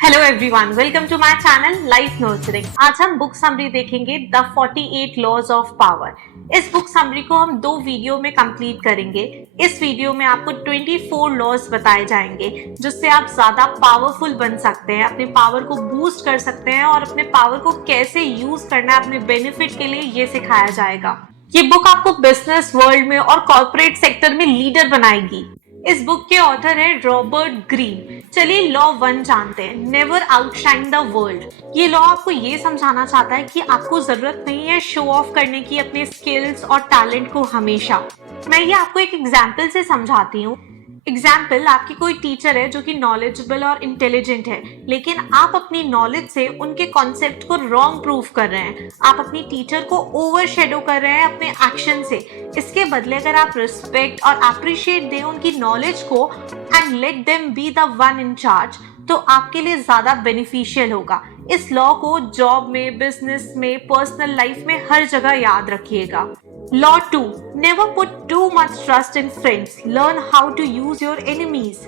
Hello everyone, welcome to my channel life nurturing. आज हम book summary देखेंगे the 48 laws of power. इस book summary को हम 2 वीडियो में कंप्लीट करेंगे। इस वीडियो में आपको 24 लॉज बताए जाएंगे जिससे आप ज्यादा पावरफुल बन सकते हैं, अपने पावर को बूस्ट कर सकते हैं और अपने पावर को कैसे यूज करना है अपने बेनिफिट के लिए ये सिखाया जाएगा। ये बुक आपको बिजनेस वर्ल्ड में और कॉर्पोरेट सेक्टर में लीडर बनाएगी। इस बुक के ऑथर है रॉबर्ट ग्रीन। चलिए लॉ 1 जानते हैं, नेवर आउटशाइन द वर्ल्ड। ये लॉ आपको ये समझाना चाहता है कि आपको जरूरत नहीं है शो ऑफ करने की अपने स्किल्स और टैलेंट को हमेशा। मैं ये आपको एक एग्जाम्पल से समझाती हूँ। एग्जाम्पल, आपकी कोई टीचर है जो कि नॉलेजेबल और इंटेलिजेंट है, लेकिन आप अपनी नॉलेज से उनके कॉन्सेप्ट को रॉन्ग प्रूव कर रहे हैं। आप अपनी टीचर को ओवर शेडो कर रहे हैं अपने एक्शन से। इसके बदले अगर आप रिस्पेक्ट और अप्रिशिएट दें उनकी नॉलेज को and let them be the one in charge, तो आपके लिए ज्यादा बेनिफिशियल होगा। इस लॉ को जॉब में, बिजनेस में, पर्सनल लाइफ में हर जगह याद रखिएगा। Law 2. Never put too much trust in friends. Learn how to use your enemies.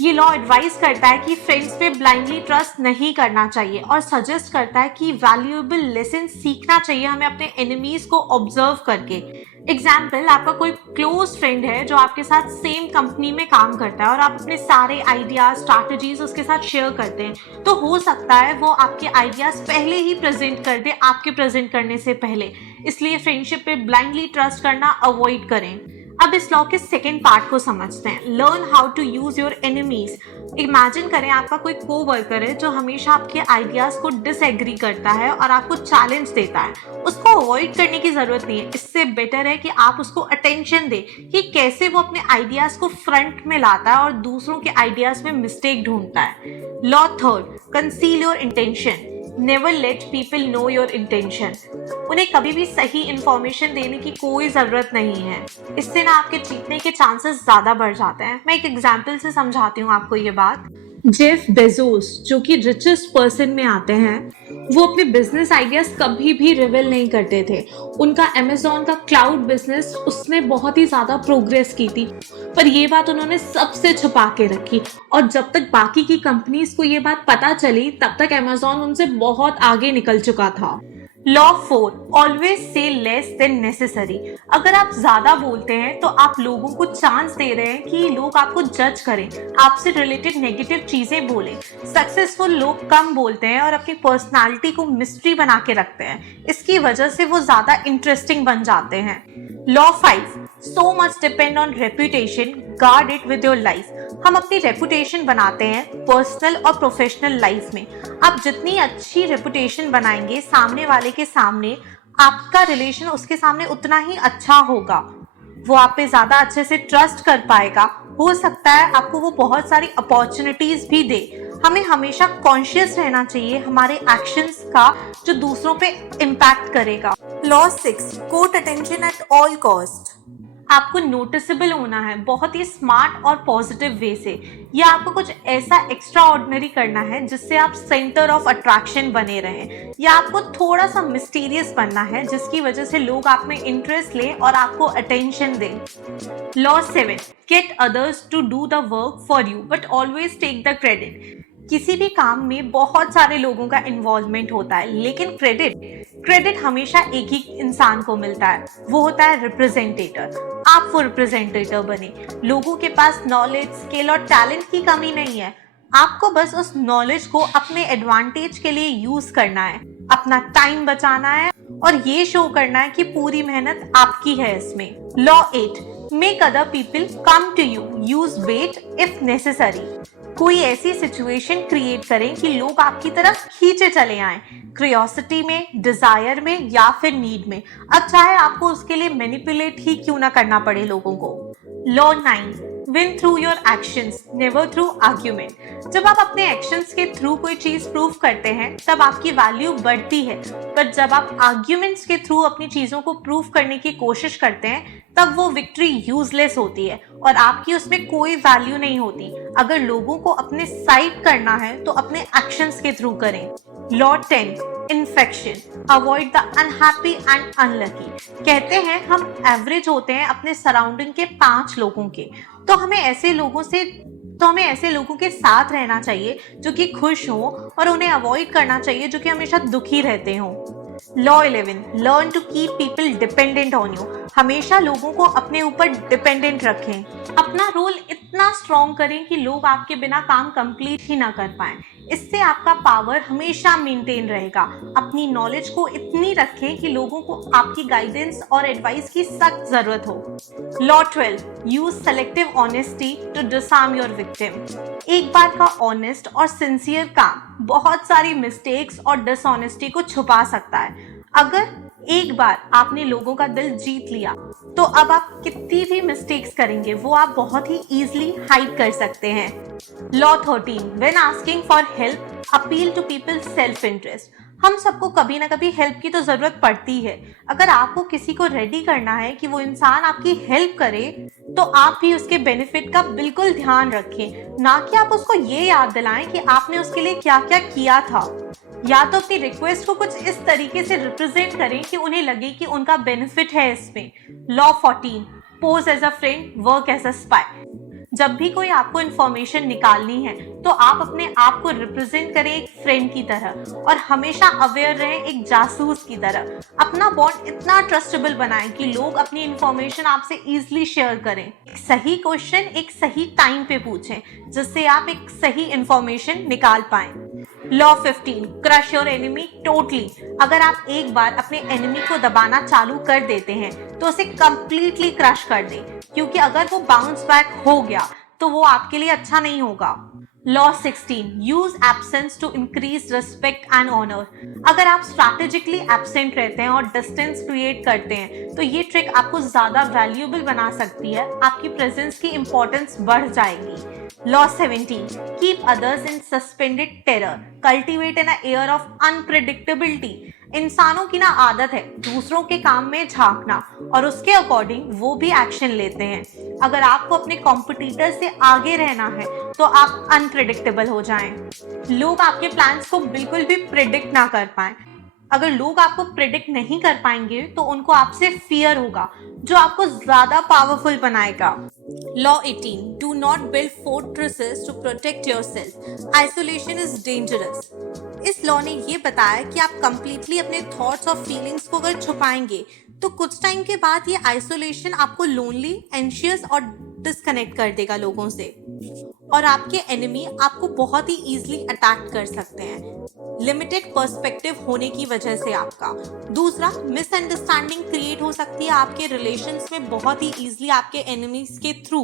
ये लॉ एडवाइस करता है कि फ्रेंड्स पे ब्लाइंडली ट्रस्ट नहीं करना चाहिए और सजेस्ट करता है कि वैल्यूएबल लेसन सीखना चाहिए हमें अपने एनिमीज को ऑब्जर्व करके। एग्जाम्पल, आपका कोई क्लोज फ्रेंड है जो आपके साथ सेम कंपनी में काम करता है और आप अपने सारे आइडियाज, स्ट्रैटेजीज उसके साथ शेयर करते हैं, तो हो सकता है वो आपके आइडियाज पहले ही प्रेजेंट कर दे आपके प्रेजेंट करने से पहले। इसलिए फ्रेंडशिप पे ब्लाइंडली ट्रस्ट करना अवॉइड करें। अब इस लॉ के सेकेंड पार्ट को समझते हैं, learn how to use your enemies. Imagine करें आपका कोई कोवर्कर है जो हमेशा आपके आइडियाज को डिसएग्री करता है और आपको चैलेंज देता है। उसको अवॉइड करने की जरूरत नहीं है। इससे बेटर है कि आप उसको अटेंशन दें कि कैसे वो अपने आइडियाज को फ्रंट में लाता है और दूसरों के आइडियाज में मिस्टेक ढूंढता है। Law 3, conceal your intention. Never let people know your intention. उन्हें कभी भी सही इंफॉर्मेशन देने की कोई जरूरत नहीं है। इससे ना आपके जीतने के चांसेस ज्यादा बढ़ जाते हैं। मैं एक एग्जांपल से समझाती हूँ आपको ये बात। जेफ बेजोस जो कि रिचेस्ट पर्सन में आते हैं, वो अपने बिजनेस आइडियाज कभी भी रिवील नहीं करते थे। उनका अमेज़न का क्लाउड बिजनेस, उसने बहुत ही ज्यादा प्रोग्रेस की थी, पर ये बात उन्होंने सबसे छुपा के रखी और जब तक बाकी की कंपनीज को ये बात पता चली तब तक अमेज़न उनसे बहुत आगे निकल चुका था। Law 4, always say less than necessary. अगर आप ज्यादा बोलते हैं तो आप लोगों को चांस दे रहे हैं कि लोग आपको जज करें, आपसे रिलेटेड नेगेटिव चीजें बोलें। सक्सेसफुल लोग कम बोलते हैं और अपनी पर्सनालिटी को मिस्ट्री बना के रखते हैं। इसकी वजह से वो ज्यादा इंटरेस्टिंग बन जाते हैं। Law 5, so much depend on reputation, guard it with your life. हम अपनी रेपुटेशन बनाते हैं पर्सनल और प्रोफेशनल लाइफ में। आप जितनी अच्छी रेपुटेशन बनाएंगे सामने वाले के सामने, आपका रिलेशन उसके सामने उतना ही अच्छा होगा। वो आप पे ज्यादा अच्छे से ट्रस्ट कर पाएगा। हो सकता है आपको वो बहुत सारी अपॉर्चुनिटीज भी दे। हमें हमेशा कॉन्शियस रहना चाहिए हमारे एक्शंस का जो दूसरों पे इम्पैक्ट करेगा। Law 6, court attention at all cost. आपको नोटिसेबल होना है बहुत ही स्मार्ट और पॉजिटिव वे से, या आपको कुछ ऐसा एक्स्ट्रा ऑर्डिनरी करना है जिससे आप सेंटर ऑफ अट्रैक्शन बने रहें, या आपको थोड़ा सा मिस्टीरियस बनना है जिसकी वजह से लोग आप में इंटरेस्ट लें और आपको अटेंशन दें। Law 7, get others to do the work for you but always take the credit. किसी भी काम में बहुत सारे लोगों का इन्वॉल्वमेंट होता है, लेकिन क्रेडिट हमेशा एक ही इंसान को मिलता है, वो होता है रिप्रेजेंटेटर। आप वो रिप्रेजेंटेटर बने। लोगों के पास नॉलेज, स्किल और टैलेंट की कमी नहीं है। आपको बस उस नॉलेज को अपने एडवांटेज के लिए यूज करना है, अपना टाइम बचाना है और ये शो करना है कि पूरी मेहनत आपकी है इसमें। Law 8, make other people come to you, use wait if necessary. कोई ऐसी सिचुएशन क्रिएट करें कि लोग आपकी तरफ खींचे चले आएं, क्यूरियोसिटी में, डिजायर में या फिर नीड में। अब चाहे आपको उसके लिए मैनिपुलेट ही क्यों ना करना पड़े लोगों को। Law 9, win through your actions, never through argument. जब आप अपने एक्शंस के थ्रू कोई चीज प्रूव करते हैं तब आपकी वैल्यू बढ़ती है, पर जब आप आर्ग्यूमेंट्स के थ्रू अपनी चीजों को प्रूव करने की कोशिश करते हैं तब वो विक्ट्री यूजलेस होती है और आपकी उसमें कोई वैल्यू नहीं होती। अगर लोगों को अपने साइड करना है तो अपने एक्शंस के थ्रू करें। Law 10, infection, avoid the unhappy and unlucky. कहते हैं हम एवरेज होते हैं अपने सराउंडिंग के 5 लोगों के, तो हमें ऐसे लोगों से तो हमें ऐसे लोगों के साथ रहना चाहिए जो कि खुश हों और उन्हें अवॉइड करना चाहिए जो कि हमेशा दुखी रहते हों। Law 11, learn to keep people dependent on you. हमेशा लोगों को अपने ऊपर डिपेंडेंट रखें। अपना रोल इतना स्ट्रॉन्ग करें कि लोग आपके बिना काम कंप्लीट ही ना कर पाएं। इससे आपका पावर हमेशा मेंटेन रहेगा। अपनी नॉलेज को इतनी रखें कि लोगों को आपकी गाइडेंस और एडवाइस की सख्त जरूरत हो। Law 12, use selective honesty to disarm your victim. एक बार का ऑनेस्ट और सिंसियर काम बहुत सारी मिस्टेक्स और डिसऑनेस्टी को छुपा सकता है। अगर एक बार आपने लोगों का दिल जीत लिया तो अब आप कितनी भी मिस्टेक्स करेंगे वो आप बहुत ही इजीली हाइड कर सकते हैं। Law 13, when asking for help appeal to people self interest. हम सबको कभी ना कभी हेल्प की तो जरूरत पड़ती है। अगर आपको किसी को रेडी करना है कि वो इंसान आपकी हेल्प करे तो आप भी उसके बेनिफिट का बिल्कुल ध्यान रखें, ना कि आप उसको ये याद दिलाएं कि आपने उसके लिए क्या क्या किया था। या तो अपनी रिक्वेस्ट को कुछ इस तरीके से रिप्रेजेंट करें कि उन्हें लगे कि उनका बेनिफिट है इसमें। Law 14, pose as a friend work as a spy. जब भी कोई आपको इन्फॉर्मेशन निकालनी है तो आप अपने आप को रिप्रेजेंट करें एक फ्रेंड की तरह और हमेशा अवेयर रहें एक जासूस की तरह। अपना बॉन्ड इतना ट्रस्टेबल बनाएं कि लोग अपनी इन्फॉर्मेशन आपसे इजीली शेयर करें। एक सही क्वेश्चन एक सही टाइम पे पूछें जिससे आप एक सही इन्फॉर्मेशन निकाल पाएं। Law 15, crush your enemy totally. अगर आप एक बार अपने एनिमी को दबाना चालू कर देते हैं तो उसे कंप्लीटली क्रश कर दें, क्योंकि अगर वो बाउंस बैक हो गया तो वो आपके लिए अच्छा नहीं होगा। Law 16, use absence to increase respect and honour. अगर आप स्ट्रैटेजिकली एब्सेंट रहते हैं और डिस्टेंस क्रिएट करते हैं तो ये ट्रिक आपको ज्यादा वैल्यूएबल बना सकती है। आपकी प्रेजेंस की इंपॉर्टेंस बढ़ जाएगी। Law 17, keep others in suspended terror, cultivate an air of unpredictability. इंसानों की ना आदत है दूसरों के काम में झांकना और उसके अकॉर्डिंग वो भी एक्शन लेते हैं। अगर आपको अपने कॉम्पिटिटर से आगे रहना है तो आप अनप्रेडिक्टेबल हो जाएं। लोग आपके प्लान्स को बिल्कुल भी प्रिडिक्ट ना कर पाएं। अगर लोग आपको प्रिडिक्ट नहीं कर पाएंगे तो उनको आपसे फियर होगा जो आपको ज्यादा पावरफुल बनाएगा। Law 18, do not build fortresses to protect yourself, isolation is dangerous. इस लॉ ने ये बताया कि आप कंप्लीटली अपने थॉट्स और फीलिंग्स को अगर छुपाएंगे तो कुछ टाइम के बाद ये आइसोलेशन आपको लोनली, एंशियस और डिस्कनेक्ट कर देगा लोगों से और आपके एनिमी आपको बहुत ही इजीली अटैक कर सकते हैं लिमिटेड पर्सपेक्टिव होने की वजह से आपका। दूसरा, मिसअंडरस्टैंडिंग क्रिएट हो सकती है आपके रिलेशंस में बहुत ही इजीली आपके एनिमीज के थ्रू।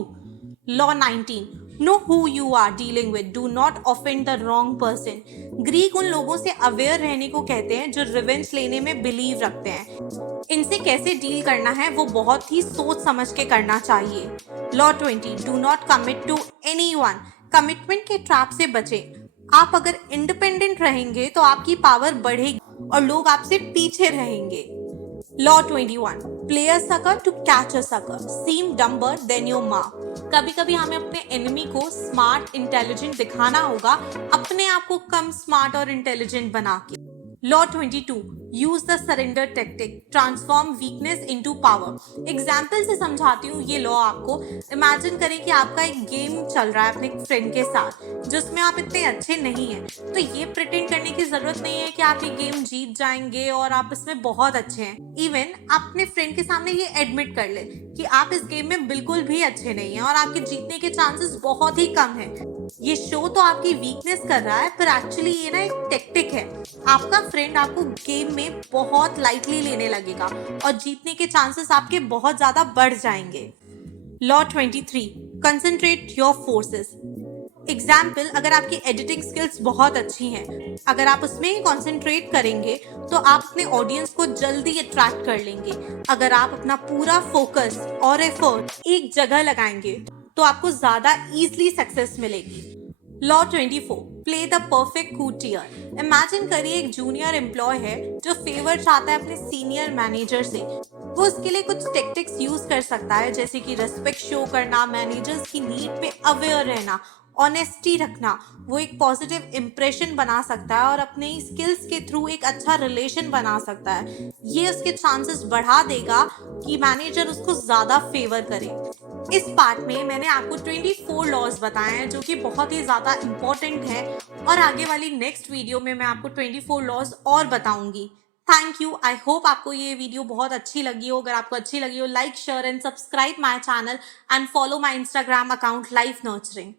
Law 19, know who you are dealing with, do not offend the wrong person. Greek उन लोगों से अवेयर रहने को कहते हैं जो रिवेंज लेने में बिलीव रखते हैं। इनसे कैसे डील करना है वो बहुत ही सोच समझ के करना चाहिए। Law 20, do not commit to anyone, commitment के ट्रैप से बचें। आप अगर इंडिपेंडेंट रहेंगे तो आपकी पावर बढ़ेगी और लोग आपसे पीछे रहेंगे। Law 21, play a sucker to catch a sucker, seem dumber than your mark. कभी कभी हमें अपने एनिमी को स्मार्ट इंटेलिजेंट दिखाना होगा अपने आप को कम स्मार्ट और इंटेलिजेंट बना के। Law 22, use the surrender tactic, transform weakness into power. Example से समझाती हूँ ये लॉ आपको। इमेजिन करें कि आपका एक गेम चल रहा है अपने फ्रेंड के साथ जिसमें आप इतने अच्छे नहीं हैं, तो ये प्रिटेंड करने की जरूरत नहीं है कि आप ये गेम जीत जाएंगे और आप इसमें बहुत अच्छे हैं। इवन आप अपने फ्रेंड के सामने ये एडमिट कर ले कि आप इस गेम में बिल्कुल भी अच्छे नहीं हैं और आपके जीतने के चांसेस बहुत ही कम है। ये शो तो आपकी वीकनेस कर रहा है पर एक्चुअली ये ना एक टेक्टिक है। आपका फ्रेंड आपको गेम में बहुत लाइटली लेने लगेगा और जीतने के चांसेस आपके बहुत ज्यादा बढ़ जाएंगे। Law 23, concentrate your forces. Example, अगर आपकी एडिटिंग स्किल्स बहुत अच्छी हैं, अगर आप उसमें ही कॉन्सेंट्रेट करेंगे तो आप अपने ऑडियंस को जल्दी अट्रैक्ट कर लेंगे। अगर आप अपना पूरा फोकस और एफर्ट एक जगह लगाएंगे तो आपको ज्यादा इजीली सक्सेस मिलेगी। Law 24, play the perfect courtier. Imagine करिए एक जूनियर एम्प्लॉय है जो फेवर चाहता है अपने सीनियर मैनेजर से। वो उसके लिए कुछ टेक्टिक्स यूज कर सकता है जैसे कि रिस्पेक्ट शो करना, मैनेजर्स की नीड पे अवेयर रहना, ऑनेस्टी रखना। वो एक पॉजिटिव इम्प्रेशन बना सकता है और अपने स्किल्स के थ्रू एक अच्छा रिलेशन बना सकता है। ये उसके चांसेस बढ़ा देगा कि मैनेजर उसको ज्यादा फेवर करे। इस पार्ट में मैंने आपको 24 लॉज बताए हैं जो कि बहुत ही ज़्यादा इम्पोर्टेंट है, और आगे वाली नेक्स्ट वीडियो में मैं आपको 24 लॉज और बताऊंगी। Thank you. आई होप आपको ये वीडियो बहुत अच्छी लगी हो। अगर आपको अच्छी लगी हो, like share and subscribe my channel and follow my Instagram account life nurturing.